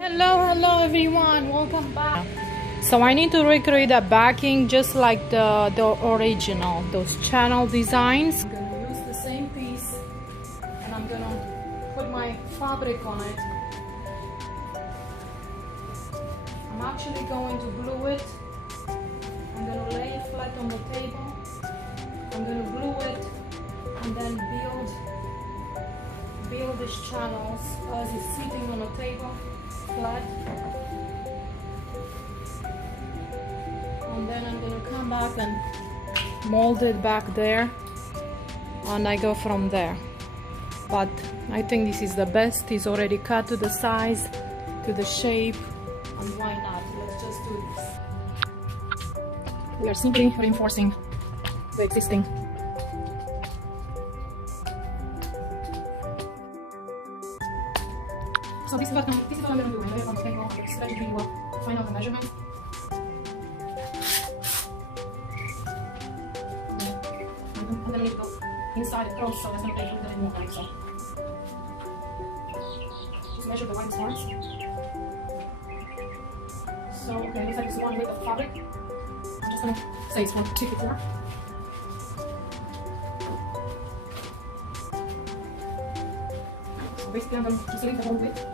Hello everyone, welcome back. So I need to recreate the backing just like the original, those channel designs. I'm gonna use the same piece and I'm gonna put my fabric on it. I'm actually going to glue it. I'm gonna lay it flat on the table. I'm gonna glue it and then build these channels as it's sitting on a table flat. And then I'm gonna come back and mold it back there, and I go from there. But I think this is the best. It's already cut to the size, to the shape, and why not? Let's just do this. We are simply reinforcing the existing. So this is what I'm going to do. I'm going to take off the stretch will find out the measurement. And then we go inside it close, so that's going to take a little bit more time. So just measure the widest parts. So okay, looks like it's one width of fabric. I'm just going to say it's 154. So basically I'm going to just leave the whole width.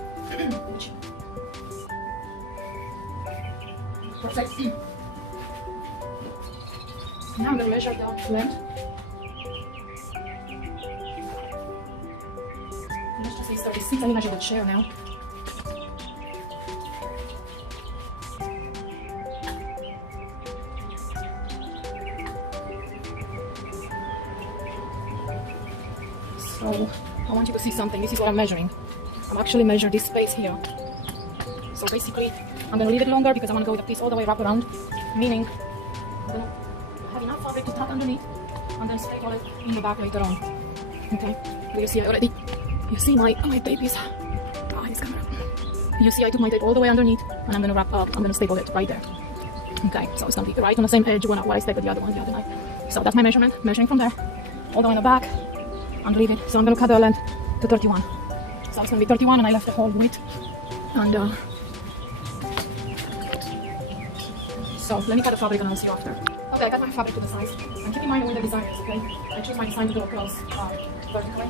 Perfect. Now I'm going to measure the length. Let's just say 36. Let me measure the chair now. So I want you to see something. This is what I'm measuring. I'm actually measuring this space here. So basically, I'm going to leave it longer because I want to go with the piece all the way wrapped around, meaning I'm going to have enough fabric to tuck underneath and then spray it in the back later on. Okay, you see already. You see my tape is. This camera. You see I took my tape all the way underneath and I'm going to wrap up. I'm going to staple it right there. Okay, so it's going to be right on the same edge when I stapled the other one the other night. So that's my measurement, measuring from there all the way in the back and leave it. So I'm going to cut the length to 31. So it's going to be 31 and I left the whole width. And so let me cut the fabric and I'll see you after. Okay, I cut my fabric to the size. And keep in mind with the designers, okay? I choose my design to go across vertically.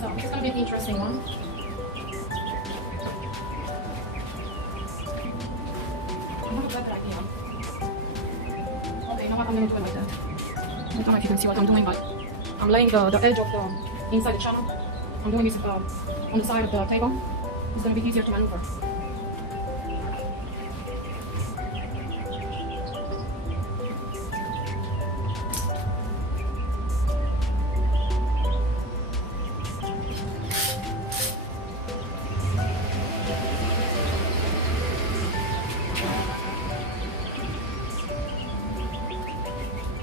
So this is going to be an interesting one. I have a better idea. Okay, you know what? I'm going to do it like that. I don't know if you can see what I'm doing, but I'm laying the edge of the inside the channel. I'm doing this on the side of the table. It's going to be easier to maneuver.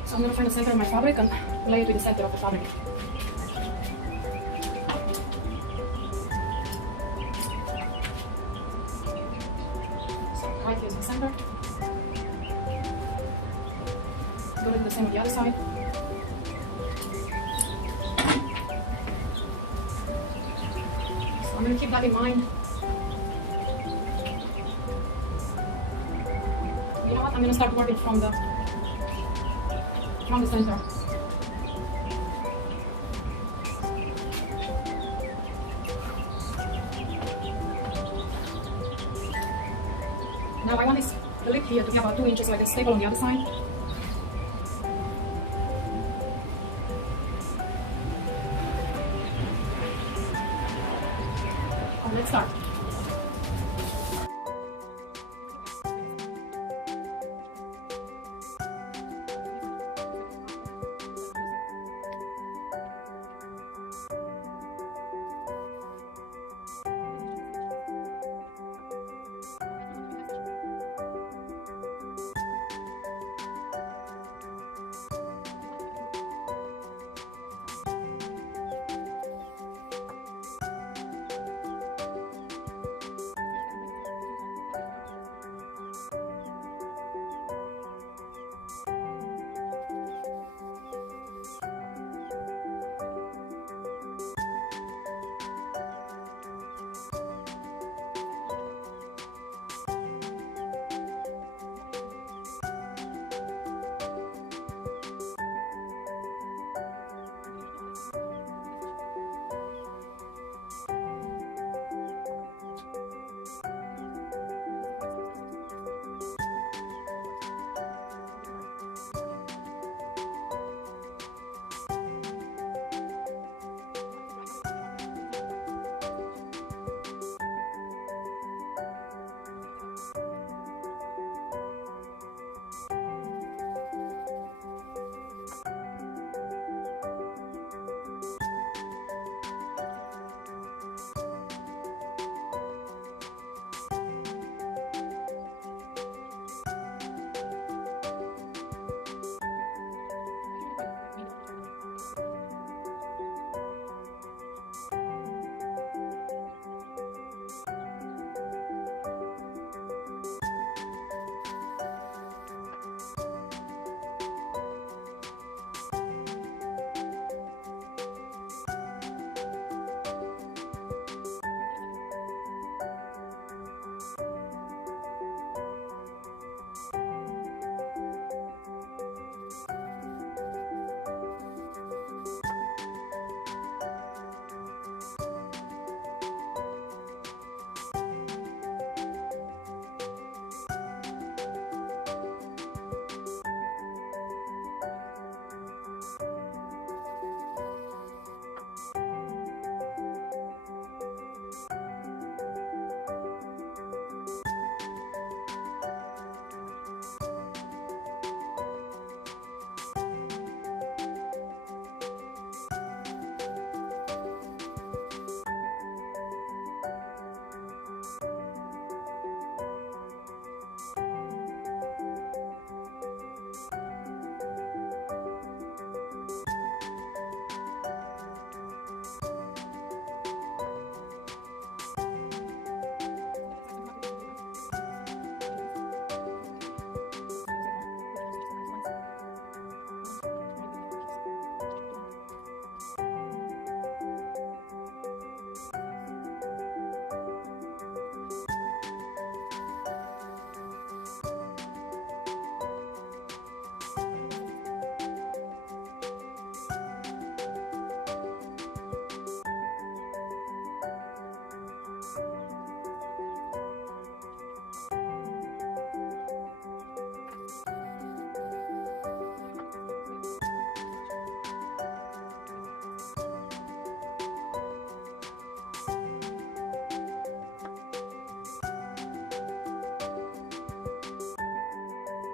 So I'm going to find the center of my fabric and lay it with the center of the fabric. So right here is the center. Do it the same with the other side. So I'm going to keep that in mind. You know what? I'm going to start working from the center. Now I want the lip here to be about 2 inches so I can staple on the other side. And let's start.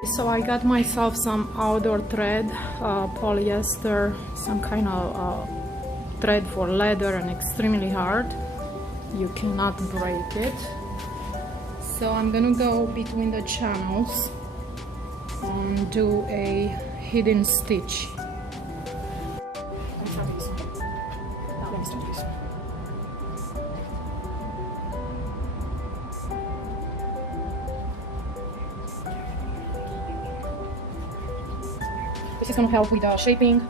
So I got myself some outdoor thread, polyester, some kind of thread for leather, and extremely hard. You cannot break it. So I'm gonna go between the channels and do a hidden stitch. This is going to help with shaping,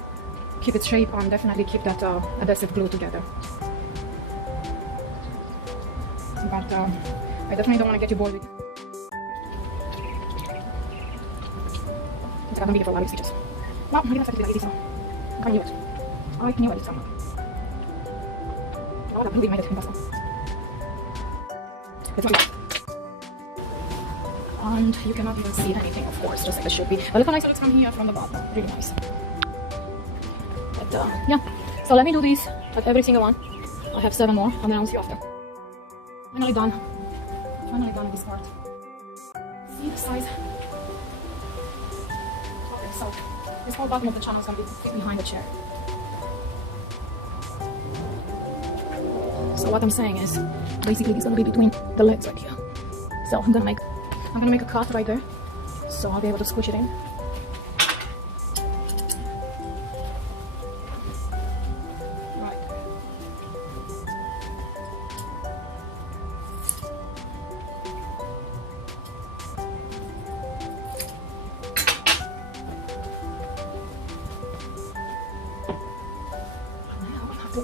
keep its shape, and definitely keep that adhesive glue together. But I definitely don't want to get you bored with it. It's going to be for a lot of stitches. No, I didn't expect it to be like this. I knew it. I knew it somehow. Oh, I really made it impossible. It's not. And you cannot even see anything, of course, just like it should be. But look how nice it looks from here, from the bottom. Really nice. But yeah, so let me do these, like every single one. I have 7 more, and then I'll see you after. Finally done. Finally done with this part. See the size? Okay, so this whole bottom of the channel is going to be fit behind the chair. So what I'm saying is, basically it's going to be between the legs right here. So I'm gonna make a cut right there, so I'll be able to squish it in. Right. Now I have to.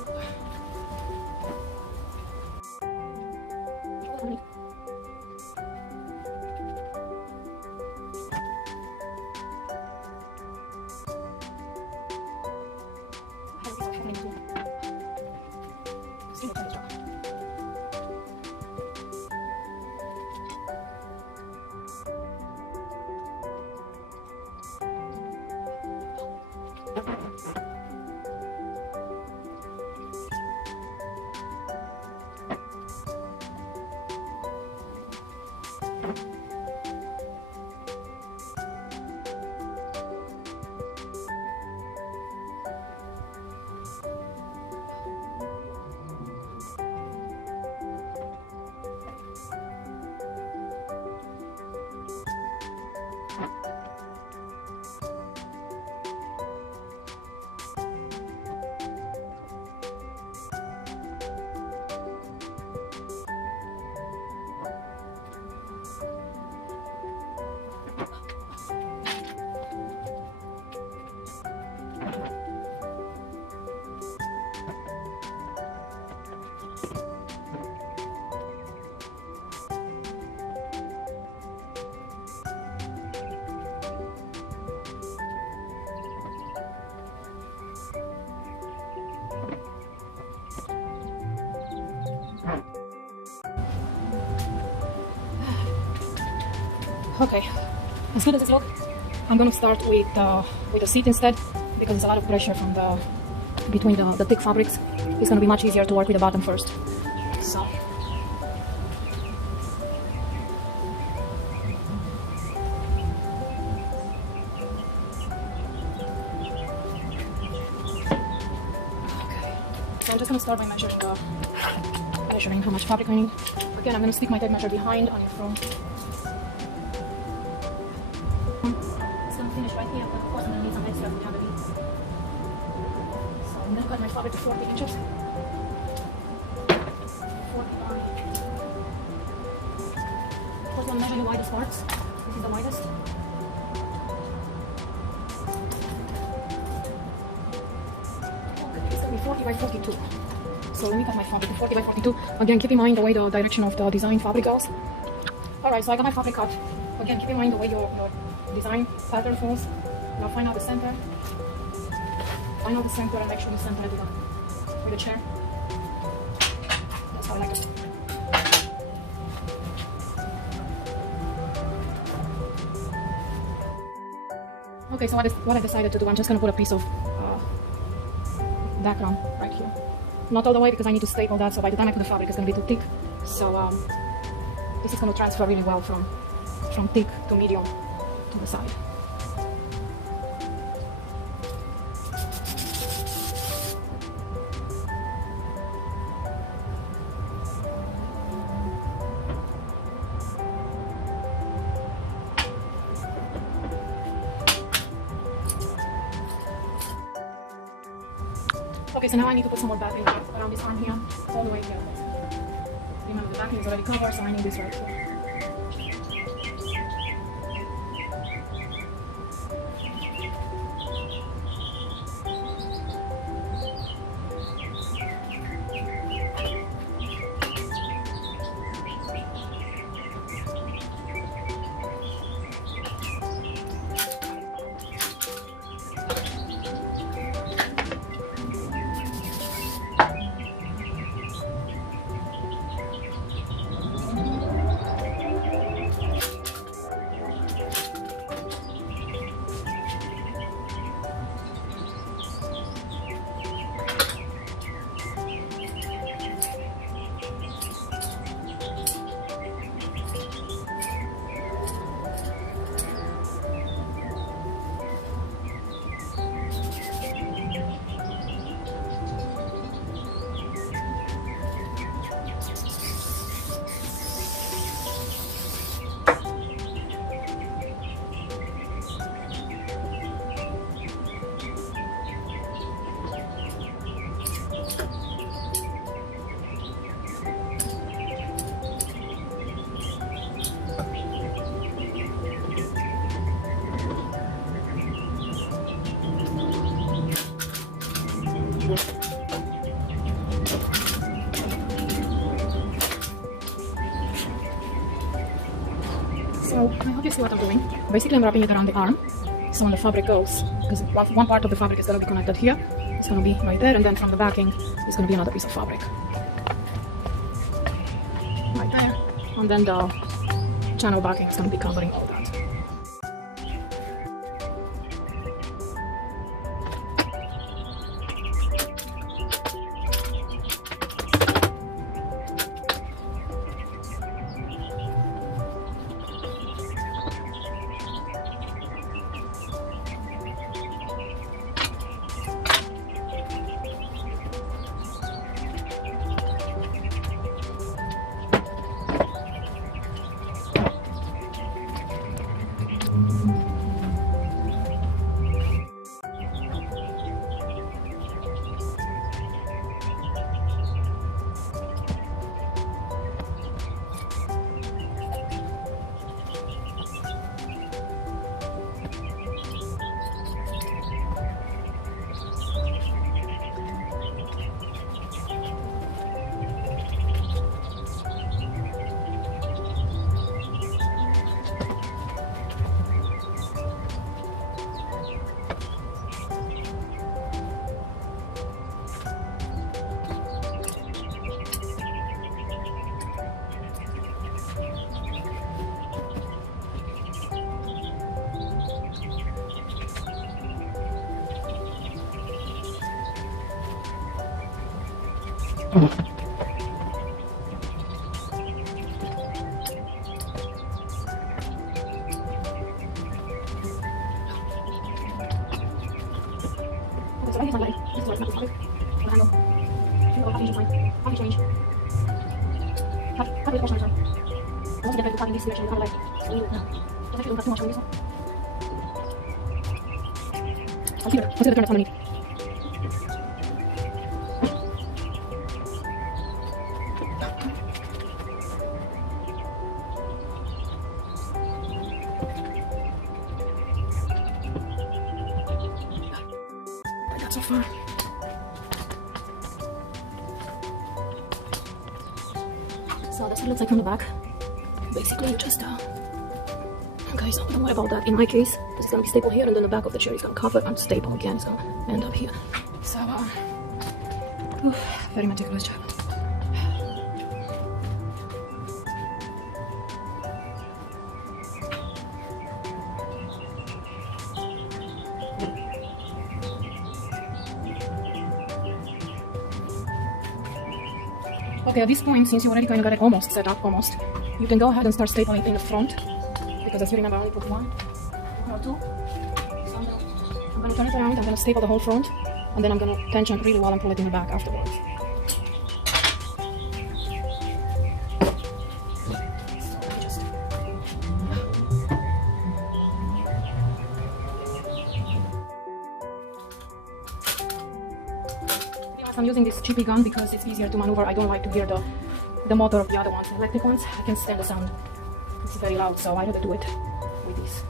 Okay, as good as this looks, I'm gonna start with the seat instead, because there's a lot of pressure from between the thick fabrics. It's gonna be much easier to work with the bottom first. So. So I'm just gonna start by measuring how much fabric I need. Again, I'm gonna stick my tape measure behind on your front. It's gonna finish right here, but of course I'm gonna need some extra cavity. So I'm gonna cut my fabric to 40 inches. 45. Of course, I'm gonna measure the widest parts. This is the widest. It's gonna be 40 by 42. So let me cut my fabric to 40 by 42. Again, keep in mind the way the direction of the design fabric goes. Alright, so I got my fabric cut. Again, keep in mind the way your design pattern falls. Now find out the center. Find out the center and make sure you center it with the chair. That's how I like it. Okay, so what I decided to do, I'm just going to put a piece of background right here. Not all the way, because I need to staple that, so by the time I put the fabric it's going to be too thick. So this is going to transfer really well from thick to medium. to the side. Okay, so now I need to put some more backing around this arm here, all the way here. Remember, the backing is already covered, so I need this right here. So I hope you see what I'm doing. Basically, I'm wrapping it around the arm, so when the fabric goes, because one part of the fabric is going to be connected here, it's going to be right there, and then from the backing, it's going to be another piece of fabric. Right there, and then the channel backing is going to be covering all that. Consider turn it underneath. Like that so far. So that's what it looks like from the back. Basically, you just guys, don't worry about that. In my case, this is gonna be stapled here, and then the back of the chair is gonna cover and staple again. It's gonna end up here. So, very meticulous job. Okay, at this point, since you already kind of got it almost set up, you can go ahead and start stapling in the front, because as you remember, I only put one. or two. So I'm gonna turn it around, I'm gonna staple the whole front, and then I'm gonna tension really well and pull it in the back afterwards. I'm using this chippy gun because it's easier to maneuver. I don't like to hear the motor of the other ones. The electric ones, I can stand the sound. It's very loud, so I rather do it with this.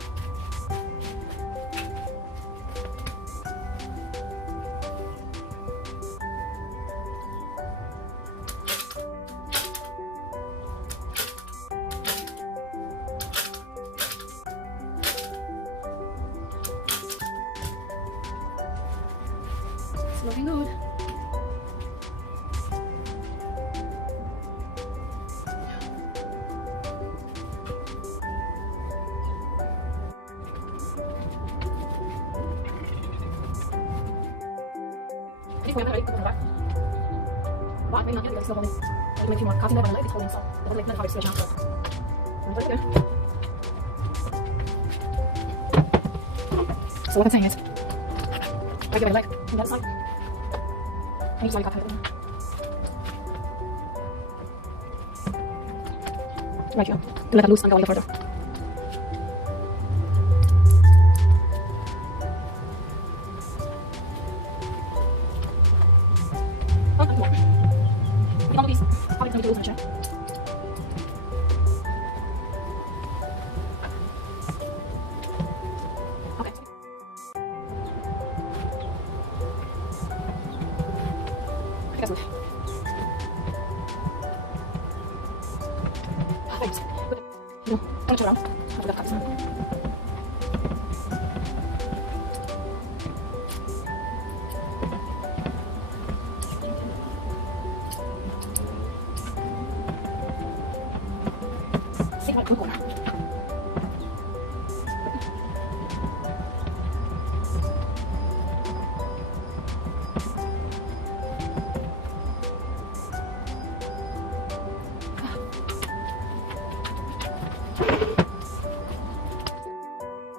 It's looking good. I think we have ready to put it back. But maybe not yet because it's still holding. I can make a few more cuts in there, but I like it's holding, so it doesn't let how it stretch out. So what I'm saying is, I give it a leg on the other side. I need to cut it. Right here. To let it loose and go a little further. Thanks. No, turn it around. I forgot to cut this one. See my corner.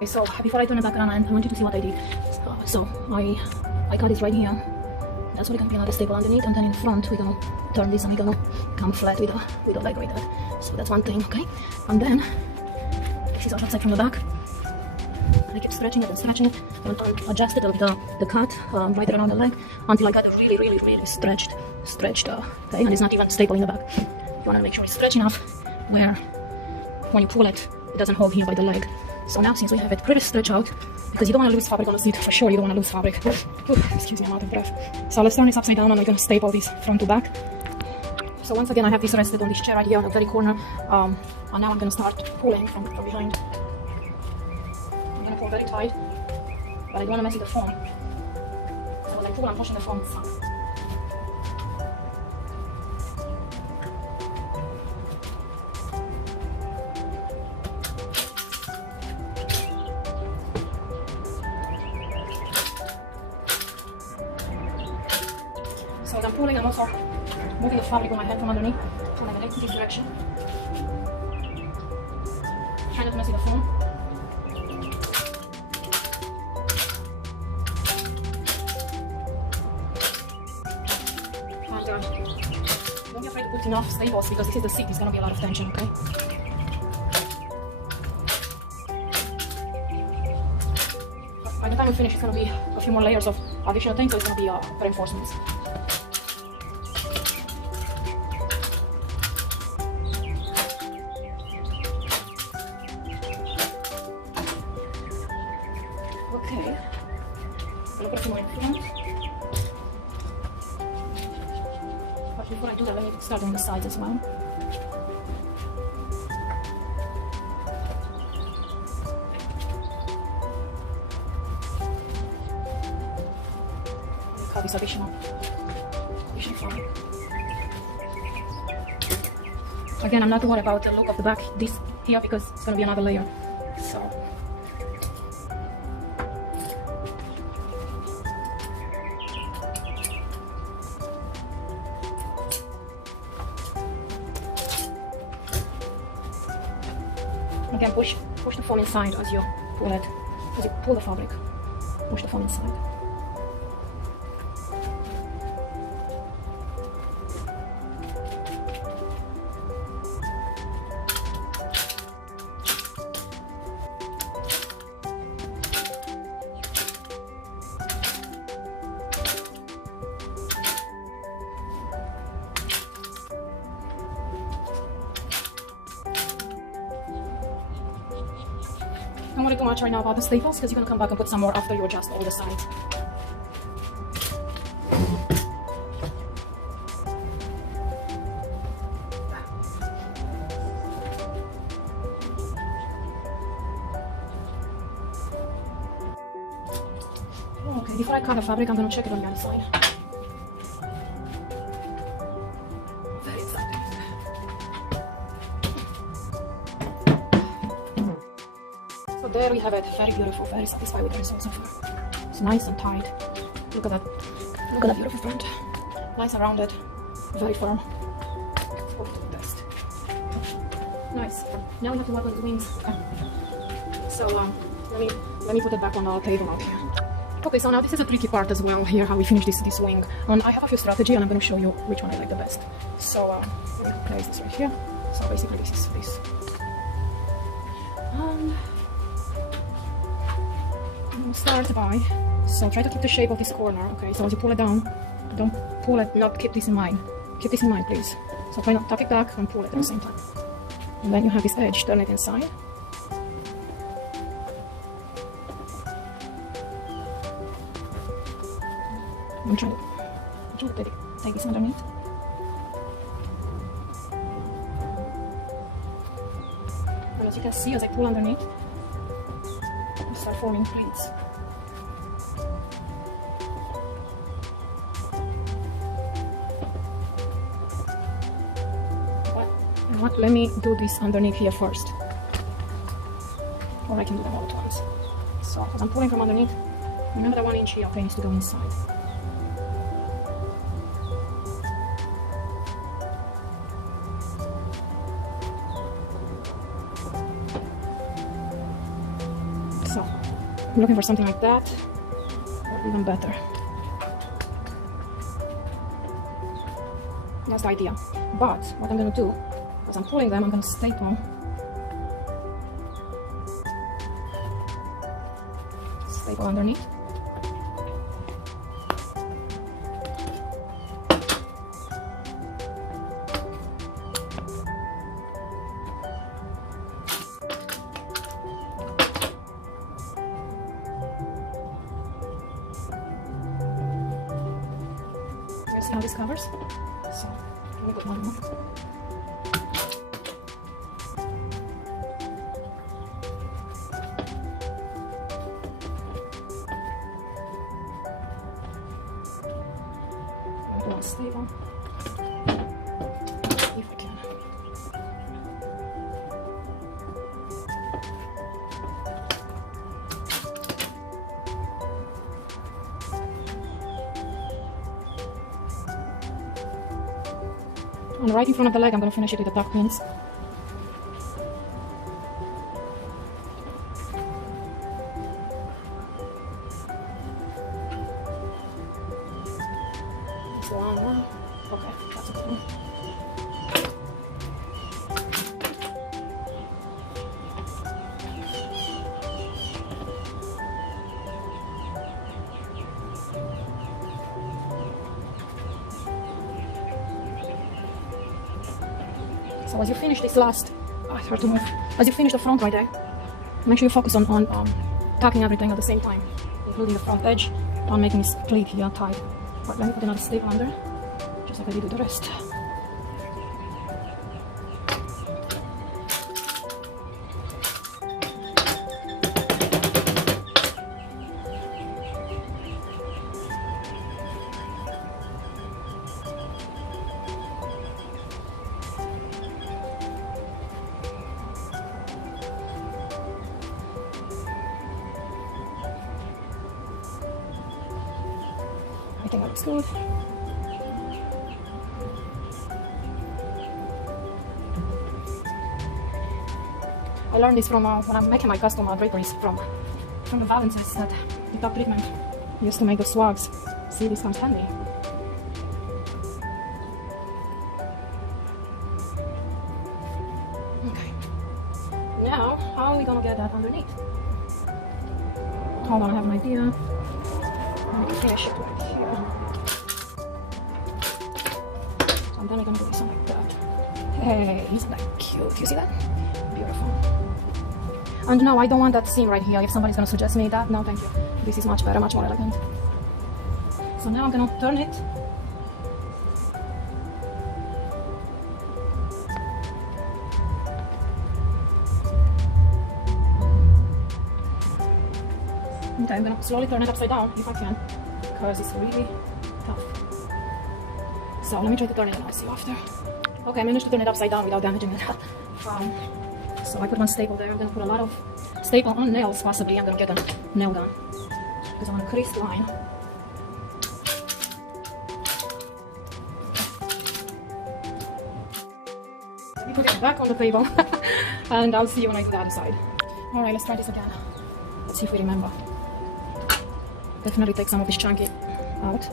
So before I turn it back around, I want you to see what I did. So I cut this right here. That's what it can be another staple underneath, and then in front we're gonna turn this and we're gonna come flat with a leg right there. So that's one thing, okay? And then this is outside from the back. And I keep stretching it and stretching it and adjust it with the cut right around the leg until I got it really stretched, okay? And it's not even staple in the back. You wanna make sure it's stretched enough where when you pull it, it doesn't hold here by the leg. So now since we have it pretty stretched out, because you don't want to lose fabric on the seat, for sure you don't want to lose fabric. Excuse me, I'm out of breath. So let's turn this upside down and we're going to staple this front to back. So once again I have this rested on this chair right here on the very corner, and now I'm going to start pulling from behind. I'm going to pull very tight, but I don't want to mess with the foam. So when I pull, I'm pushing the foam inside. So as I'm pulling, I'm also moving the fabric with my hand from underneath, pulling it in this direction. Trying not to mess with the foam. And don't be afraid to put enough staples because this is the seat, it's going to be a lot of tension, okay? By the time we finish, it's going to be a few more layers of additional things, so it's going to be reinforcements. Okay, I'm going to put a few more in front. But before I do that, let me start on the sides as well. Cut this additional fabric. Again, I'm not worried about the look of the back this here because it's going to be another layer. So. Again, push the foam inside as you pull it. As you pull the fabric, push the foam inside. Don't worry too much right now about the staples because you can come back and put some more after you adjust all the sides. Okay, before I cut the fabric, I'm going to check it on the other side. Very exciting. So there we have it, very beautiful, very satisfied with the result so far. It's nice and tight. Look at that. Look at that beautiful front. Nice and rounded, very firm. Oh, best. Nice. Now we have to work on the wings. So let me put it back on our table out here. Okay, so now this is a tricky part as well here, how we finish this wing. I have a few strategies and I'm going to show you which one I like the best. So let me place this right here. So basically this is this. And we'll start by, so try to keep the shape of this corner, okay? So as you pull it down, don't pull it, not keep this in mind. Keep this in mind, please. So try not tuck it back and pull it at the same time. And then you have this edge, turn it inside. I'm trying to take this underneath. And as you can see, as I pull underneath, I start forming pleats. But you know what? Let me do this underneath here first. Or I can do them all at once. So, as I'm pulling from underneath, remember the 1 inch here, okay, needs to go inside. So, I'm looking for something like that, or even better. That's the idea. But what I'm going to do, as I'm pulling them, I'm going to staple underneath. Here's how this covers. So let me put one more. Stable, if I can. And right in front of the leg, I'm going to finish it with the tuck pins. One more. Okay, that's a good one. So as you finish this last, it's hard to move. As you finish the front right there, make sure you focus on tucking everything at the same time, including the front edge, on making this pleat here tight. But let me put another staple under, just like I did with the rest. I think that looks good. I learned this from when I'm making my custom draperies from from the valances that the top treatment used to make the swags. See, this comes handy. Okay. Now, how are we gonna get that underneath? Hold on, I have an idea. I'm gonna finish it right here. And then we're gonna do this one like that. Hey, isn't that cute? You see that? Beautiful. And no, I don't want that seam right here. If somebody's gonna suggest me that, no, thank you. This is much better, much more elegant. So now I'm gonna turn it. Okay, I'm gonna slowly turn it upside down if I can, because it's really tough. So let me try to turn it and I'll see you after. Okay, I managed to turn it upside down without damaging it. So I put one staple there. I'm gonna put a lot of staple on nails, possibly. I'm gonna get a nail gun because I want a creased line. Let me put it back on the table and I'll see you when I do the other side. Alright, let's try this again. Let's see if we remember. Definitely take some of this chunky out.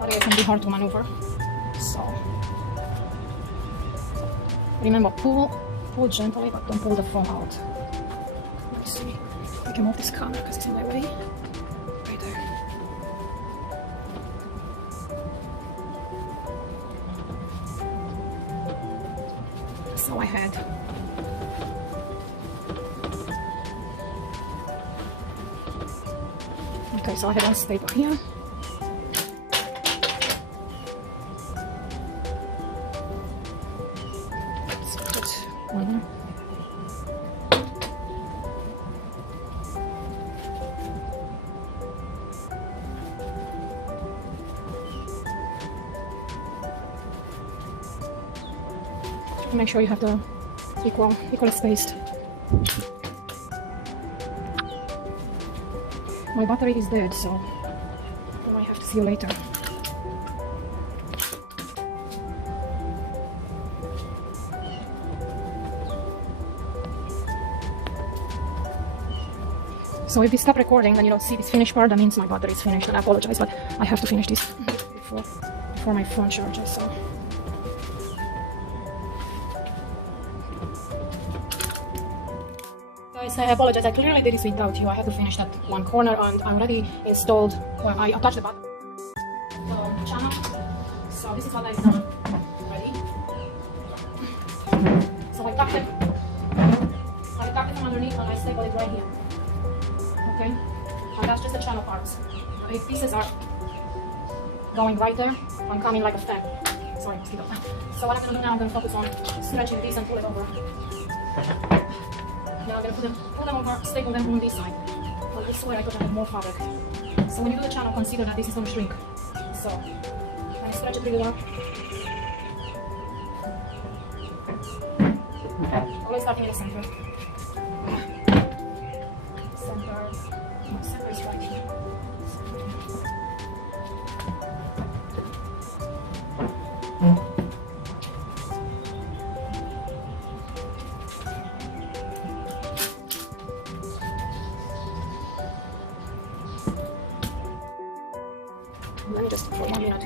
Otherwise it can be hard to maneuver. So remember, pull gently, but don't pull the foam out. Let's see. I can move this camera because it's in my way. Right there. So I had. Okay, so I had one staple here. Let's put one here. Make sure you have the equally spaced. My battery is dead, so I might have to see you later. So if we stop recording and you don't see this finished part, that means my battery is finished, and I apologize, but I have to finish this before my phone charges. So. Guys, I apologize, I clearly did this without you. I had to finish that one corner, and I already installed, well, I attached the button, the channel. So this is what I've done already. So I tucked it from underneath and I stapled it right here. Okay? And that's just the channel parts. The 8 pieces are going right there and coming like a fan. Sorry, mosquito. So what I'm going to do now, I'm going to focus on stretching these and pull it over. Now I'm going to pull them over, staple them on this side. On this way I could have more fabric. So when you do the channel, consider that this is going to shrink. So, I stretch it really well. Always starting in the center. Center is right here. Let me just for 1 minute.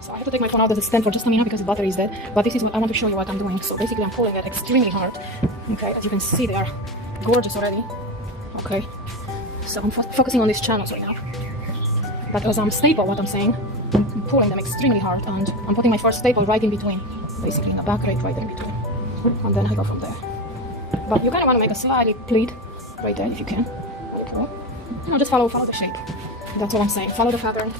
So I have to take my phone out of the stand for just a minute because the battery is dead. But this is what I want to show you what I'm doing. So basically I'm pulling it extremely hard. Okay, as you can see they are gorgeous already. Okay, so I'm focusing on these channels right now. But as I'm staple, what I'm saying, I'm pulling them extremely hard, and I'm putting my first staple right in between, basically in the back, right in between, and then I go from there. But you kind of want to make a slightly pleat right there if you can. Okay, you know, just follow the shape. That's all I'm saying. Follow the pattern.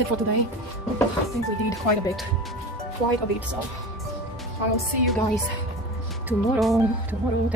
it for today. I think we did quite a bit, so I will see you guys tomorrow. Thanks for